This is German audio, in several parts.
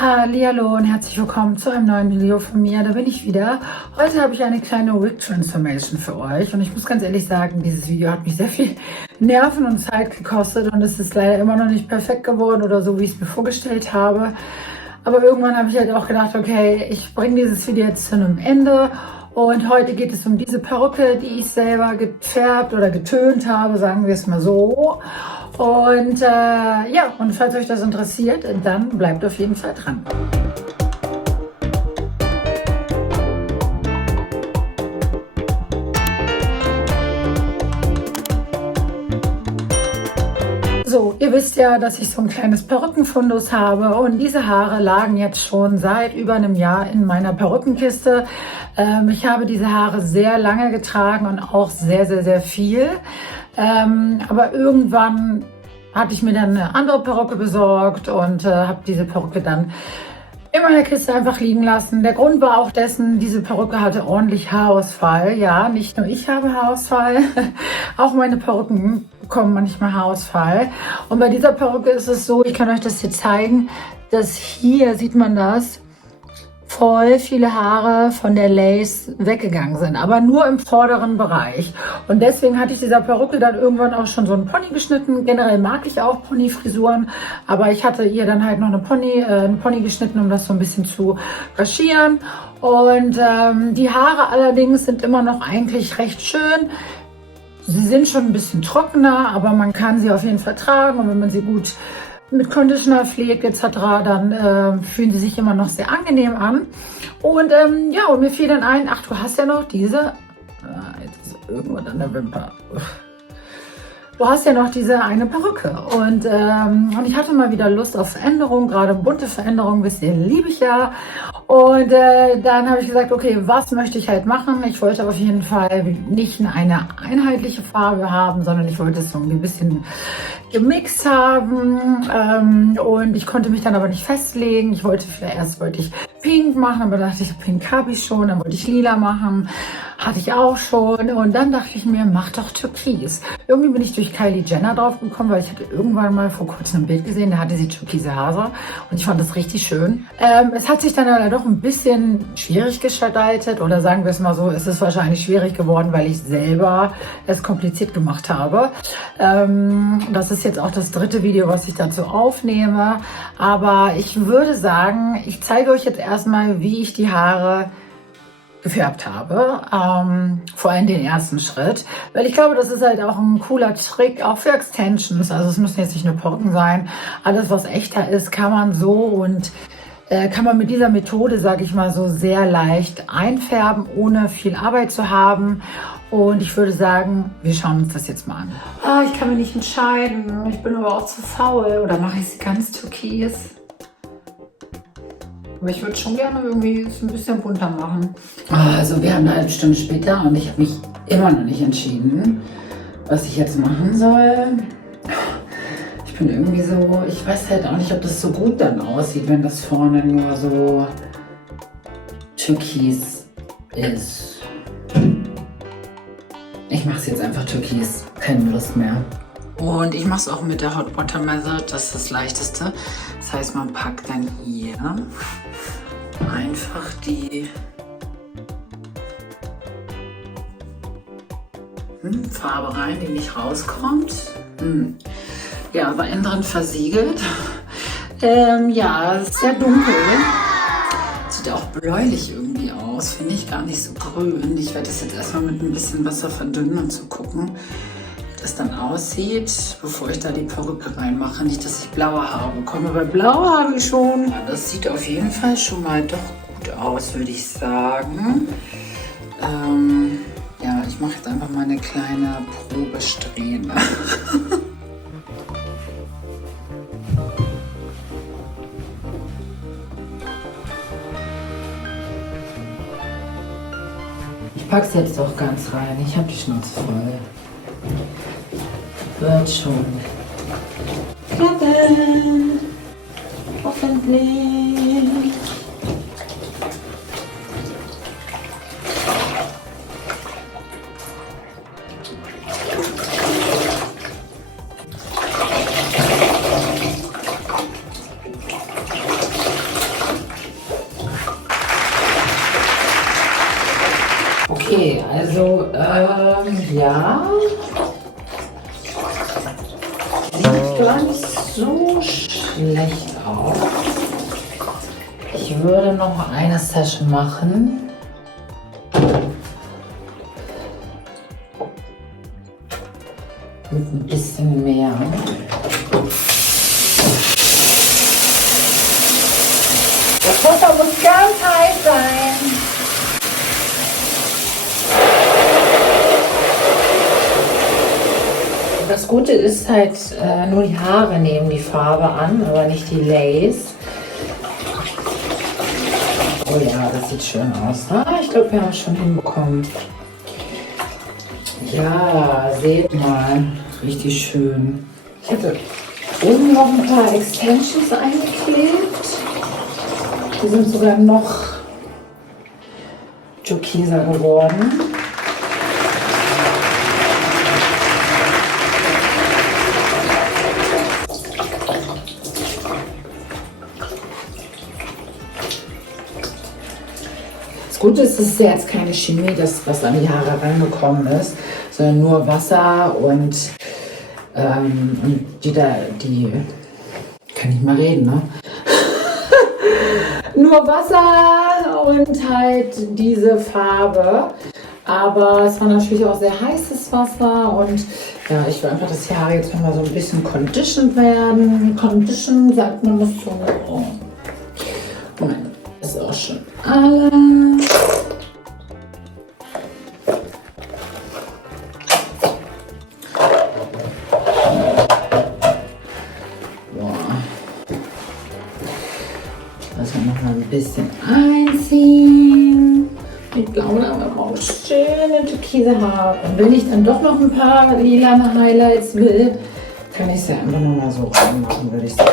Hallihallo und herzlich willkommen zu einem neuen Video von mir. Da bin ich wieder. Heute habe ich eine kleine Wig Transformation für euch und ich muss ganz ehrlich sagen, dieses Video hat mich sehr viel Nerven und Zeit gekostet und es ist leider immer noch nicht perfekt geworden oder so, wie ich es mir vorgestellt habe. Aber irgendwann habe ich halt auch gedacht, okay, ich bringe dieses Video jetzt zu einem Ende. Und heute geht es um diese Perücke, die ich selber gefärbt oder getönt habe, sagen wir es mal so. Und ja, und falls euch das interessiert, dann bleibt auf jeden Fall dran. So, ihr wisst ja, dass ich so ein kleines Perückenfundus habe und diese Haare lagen jetzt schon seit über einem Jahr in meiner Perückenkiste. Ich habe diese Haare sehr lange getragen und auch sehr, sehr, sehr viel. Aber irgendwann hatte ich mir dann eine andere Perücke besorgt und habe diese Perücke dann in meiner Kiste einfach liegen lassen. Der Grund war auch dessen, diese Perücke hatte ordentlich Haarausfall. Ja, nicht nur ich habe Haarausfall, auch meine Perücken bekommen manchmal Haarausfall. Und bei dieser Perücke ist es so, ich kann euch das hier zeigen, dass hier, sieht man das, voll viele Haare von der Lace weggegangen sind, aber nur im vorderen Bereich. Und deswegen hatte ich dieser Perücke dann irgendwann auch schon so einen Pony geschnitten. Generell mag ich auch Ponyfrisuren, aber ich hatte ihr dann halt noch einen Pony geschnitten, um das so ein bisschen zu kaschieren. Und die Haare allerdings sind immer noch eigentlich recht schön. Sie sind schon ein bisschen trockener, aber man kann sie auf jeden Fall tragen und wenn man sie gut mit Conditioner pflegt etc., dann fühlen sie sich immer noch sehr angenehm an. Und ja, und mir fiel dann ein, ach, du hast ja noch diese, jetzt ist irgendwann an der Wimper. Du hast ja noch diese eine Perücke und ich hatte mal wieder Lust auf Veränderung, gerade bunte Veränderungen, wisst ihr, liebe ich ja. Und dann habe ich gesagt, okay, was möchte ich halt machen? Ich wollte auf jeden Fall nicht eine einheitliche Farbe haben, sondern ich wollte es so ein bisschen gemixt haben und ich konnte mich dann aber nicht festlegen. Erst wollte ich pink machen, aber dachte ich, pink habe ich schon, dann wollte ich lila machen, hatte ich auch schon und dann dachte ich mir, mach doch türkis. Irgendwie bin ich durch Kylie Jenner drauf gekommen, weil ich hatte irgendwann mal vor kurzem ein Bild gesehen, da hatte sie türkise Haare und ich fand das richtig schön. Es hat sich dann aber doch ein bisschen schwierig gestaltet oder sagen wir es mal so, es ist wahrscheinlich schwierig geworden, weil ich selber es kompliziert gemacht habe. Das ist jetzt auch das dritte Video, was ich dazu aufnehme, aber ich würde sagen, ich zeige euch jetzt erstmal, wie ich die Haare gefärbt habe, vor allem den ersten Schritt, weil ich glaube, das ist halt auch ein cooler Trick, auch für Extensions, also es müssen jetzt nicht nur Perücken sein, alles was echter ist, kann man so und kann man mit dieser Methode, sage ich mal so, sehr leicht einfärben, ohne viel Arbeit zu haben. Und ich würde sagen, wir schauen uns das jetzt mal an. Ich kann mich nicht entscheiden, ich bin aber auch zu faul. Oder mache ich sie ganz türkis? Aber ich würde schon gerne irgendwie es ein bisschen bunter machen. Also wir haben eine halbe Stunde später und ich habe mich immer noch nicht entschieden, was ich jetzt machen soll. Ich bin irgendwie so, ich weiß halt auch nicht, ob das so gut dann aussieht, wenn das vorne nur so türkis ist. Ich mache es jetzt einfach türkis, keine Lust mehr. Und ich mache es auch mit der Hot Butter Method, das ist das Leichteste. Das heißt, man packt dann hier einfach die Farbe rein, die nicht rauskommt. Ja, aber innen drin versiegelt. Ja, es ist sehr dunkel. Sieht auch bläulich irgendwie aus, finde ich gar nicht so grün. Ich werde das jetzt erstmal mit ein bisschen Wasser verdünnen, um zu gucken, wie das dann aussieht, bevor ich da die Perücke reinmache. Nicht, dass ich blaue Haare bekomme, weil blaue habe ich schon. Ja, das sieht auf jeden Fall schon mal doch gut aus, würde ich sagen. Ja, ich mache jetzt einfach mal eine kleine Probesträhne. Ich pack's jetzt doch ganz rein. Ich habe die Schnauze voll. Wird schon klappen. Hoffentlich. Okay, also ja, sieht gar nicht so schlecht aus. Ich würde noch eine Session machen. Mit ein bisschen mehr. Das Wasser muss ganz heiß sein. Das Gute ist halt, nur die Haare nehmen die Farbe an, aber nicht die Lace. Oh ja, das sieht schön aus. Ah, ich glaube, wir haben es schon hinbekommen. Ja, seht mal, richtig schön. Ich hatte oben noch ein paar Extensions eingeklebt. Die sind sogar noch türkiser geworden. Das Gute ist, es ist ja jetzt keine Chemie, das was an die Haare rangekommen ist, sondern nur Wasser und die kann nicht mal reden, ne? Nur Wasser und halt diese Farbe. Aber es war natürlich auch sehr heißes Wasser und ja, ich will einfach, dass die Haare jetzt nochmal so ein bisschen conditioned werden. Condition sagt man das so. Moment, ist auch schon alles. Lass mal noch mal ein bisschen einziehen. Ich glaube, da haben wir auch schöne türkise Haare. Und wenn ich dann doch noch ein paar lilane Highlights will, kann ich es ja einfach noch mal so machen, würde ich sagen.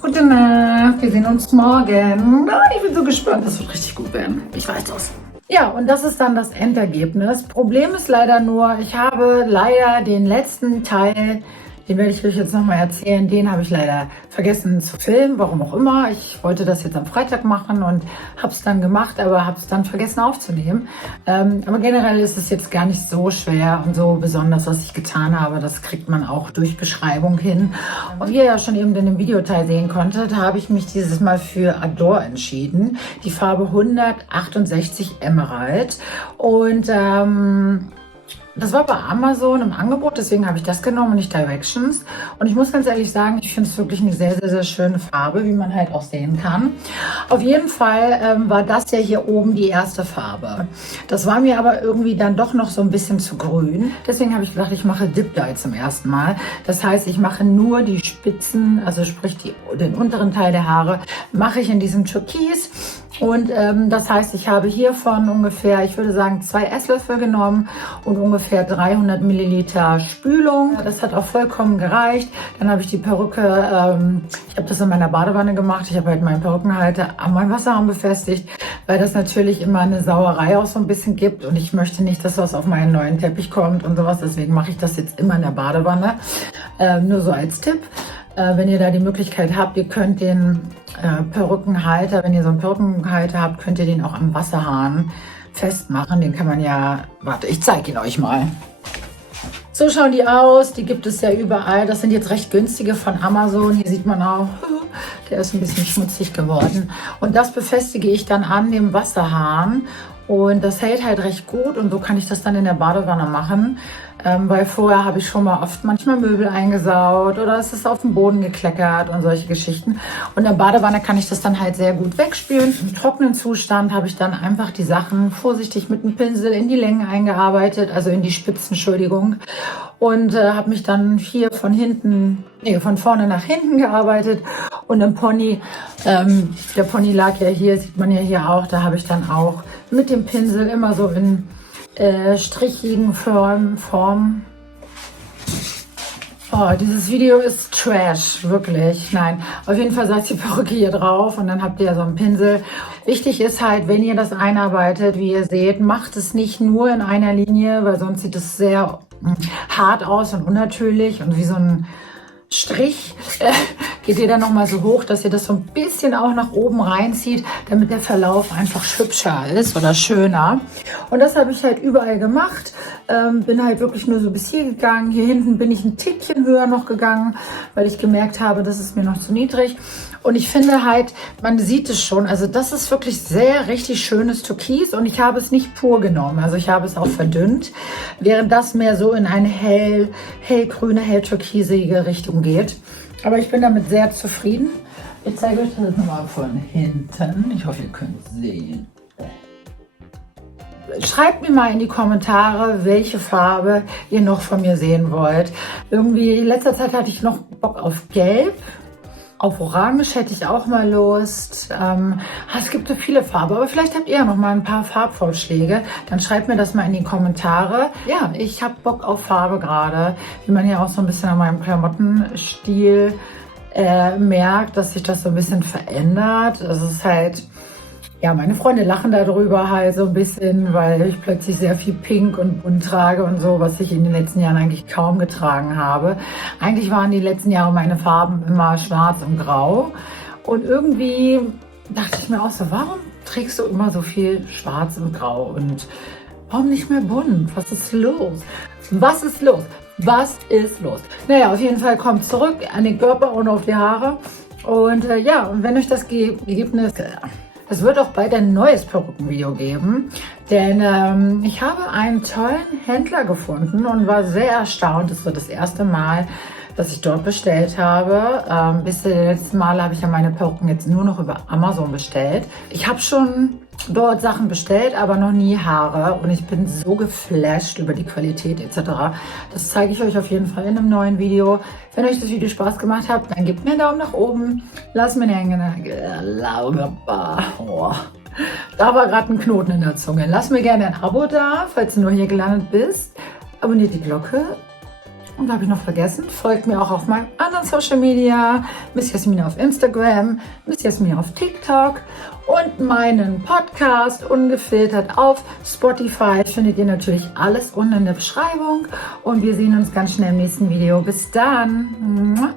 Gute Nacht, wir sehen uns morgen. Ich bin so gespannt, das wird richtig gut werden. Ich weiß das. Ja, und das ist dann das Endergebnis. Problem ist leider nur, ich habe leider den letzten Teil, den werde ich euch jetzt nochmal erzählen, den habe ich leider vergessen zu filmen, warum auch immer. Ich wollte das jetzt am Freitag machen und habe es dann gemacht, aber habe es dann vergessen aufzunehmen. Aber generell ist es jetzt gar nicht so schwer und so besonders, was ich getan habe. Das kriegt man auch durch Beschreibung hin. Und wie ihr ja schon eben in dem Videoteil sehen konntet, habe ich mich dieses Mal für Adore entschieden. Die Farbe 168 Emerald. Und das war bei Amazon im Angebot, deswegen habe ich das genommen und nicht Directions. Und ich muss ganz ehrlich sagen, ich finde es wirklich eine sehr, sehr, sehr schöne Farbe, wie man halt auch sehen kann. Auf jeden Fall war das ja hier oben die erste Farbe. Das war mir aber irgendwie dann doch noch so ein bisschen zu grün. Deswegen habe ich gedacht, ich mache Dip Dye zum ersten Mal. Das heißt, ich mache nur die Spitzen, also sprich den unteren Teil der Haare, mache ich in diesem Türkis. Und das heißt, ich habe hiervon ungefähr, ich würde sagen, 2 Esslöffel genommen und ungefähr 300 Milliliter Spülung. Das hat auch vollkommen gereicht. Dann habe ich die Perücke, ich habe das in meiner Badewanne gemacht. Ich habe halt meinen Perückenhalter an meinem Wasserhahn befestigt, weil das natürlich immer eine Sauerei auch so ein bisschen gibt. Und ich möchte nicht, dass was auf meinen neuen Teppich kommt und sowas. Deswegen mache ich das jetzt immer in der Badewanne. Nur so als Tipp. Wenn ihr da die Möglichkeit habt, ihr könnt den Perückenhalter, wenn ihr so einen Perückenhalter habt, könnt ihr den auch am Wasserhahn festmachen. Den kann man ja, warte, ich zeige ihn euch mal. So schauen die aus, die gibt es ja überall. Das sind jetzt recht günstige von Amazon. Hier sieht man auch, der ist ein bisschen schmutzig geworden. Und das befestige ich dann an dem Wasserhahn. Und das hält halt recht gut und so kann ich das dann in der Badewanne machen. Weil vorher habe ich schon mal oft manchmal Möbel eingesaut oder es ist auf dem Boden gekleckert und solche Geschichten. Und in der Badewanne kann ich das dann halt sehr gut wegspülen. Im trockenen Zustand habe ich dann einfach die Sachen vorsichtig mit dem Pinsel in die Längen eingearbeitet, also in die Spitzen, Entschuldigung. Und habe mich dann hier von vorne nach hinten gearbeitet. Und im Pony, der Pony lag ja hier, sieht man ja hier auch, da habe ich dann auch mit dem Pinsel immer so in strichigen Form. Oh, dieses Video ist Trash, wirklich. Nein, auf jeden Fall saß die Perücke hier drauf und dann habt ihr so einen Pinsel. Wichtig ist halt, wenn ihr das einarbeitet, wie ihr seht, macht es nicht nur in einer Linie, weil sonst sieht es sehr hart aus und unnatürlich und wie so ein Strich geht ihr dann nochmal so hoch, dass ihr das so ein bisschen auch nach oben reinzieht, damit der Verlauf einfach hübscher ist oder schöner. Und das habe ich halt überall gemacht. Bin halt wirklich nur so bis hier gegangen. Hier hinten bin ich ein Tickchen höher noch gegangen, weil ich gemerkt habe, das ist mir noch zu niedrig. Und ich finde halt, man sieht es schon, also das ist wirklich sehr richtig schönes Türkis und ich habe es nicht pur genommen, also ich habe es auch verdünnt, während das mehr so in eine hellgrüne, helltürkisige Richtung geht. Aber ich bin damit sehr zufrieden. Ich zeige euch das nochmal von hinten. Ich hoffe, ihr könnt es sehen. Schreibt mir mal in die Kommentare, welche Farbe ihr noch von mir sehen wollt. Irgendwie in letzter Zeit hatte ich noch Bock auf Gelb. Auf Orange hätte ich auch mal Lust. Es gibt so viele Farben, aber vielleicht habt ihr ja noch mal ein paar Farbvorschläge. Dann schreibt mir das mal in die Kommentare. Ja, ich habe Bock auf Farbe gerade. Wie man ja auch so ein bisschen an meinem Klamottenstil merkt, dass sich das so ein bisschen verändert. Das ist halt, ja, meine Freunde lachen darüber halt so ein bisschen, weil ich plötzlich sehr viel Pink und bunt trage und so, was ich in den letzten Jahren eigentlich kaum getragen habe. Eigentlich waren die letzten Jahre meine Farben immer schwarz und grau. Und irgendwie dachte ich mir auch so, warum trägst du immer so viel schwarz und grau und warum nicht mehr bunt? Was ist los? Was ist los? Was ist los? Naja, auf jeden Fall kommt zurück an den Körper und auf die Haare. Und ja, und wenn euch das Ergebnis... Es wird auch bald ein neues Perückenvideo geben, denn ich habe einen tollen Händler gefunden und war sehr erstaunt. Es war das erste Mal, dass ich dort bestellt habe. Bis zum letzten Mal habe ich ja meine Perücken jetzt nur noch über Amazon bestellt. Ich habe schon dort Sachen bestellt, aber noch nie Haare und ich bin so geflasht über die Qualität etc. Das zeige ich euch auf jeden Fall in einem neuen Video. Wenn euch das Video Spaß gemacht hat, dann gebt mir einen Daumen nach oben, lasst mir eine da war gerade ein Knoten in der Zunge. Lasst mir gerne ein Abo da, falls du nur hier gelandet bist. Abonniert die Glocke. Und habe ich noch vergessen, folgt mir auch auf meinem anderen Social Media, Miss Jasmin auf Instagram, Miss Jasmin auf TikTok und meinen Podcast Ungefiltert auf Spotify. Findet ihr natürlich alles unten in der Beschreibung und wir sehen uns ganz schnell im nächsten Video. Bis dann!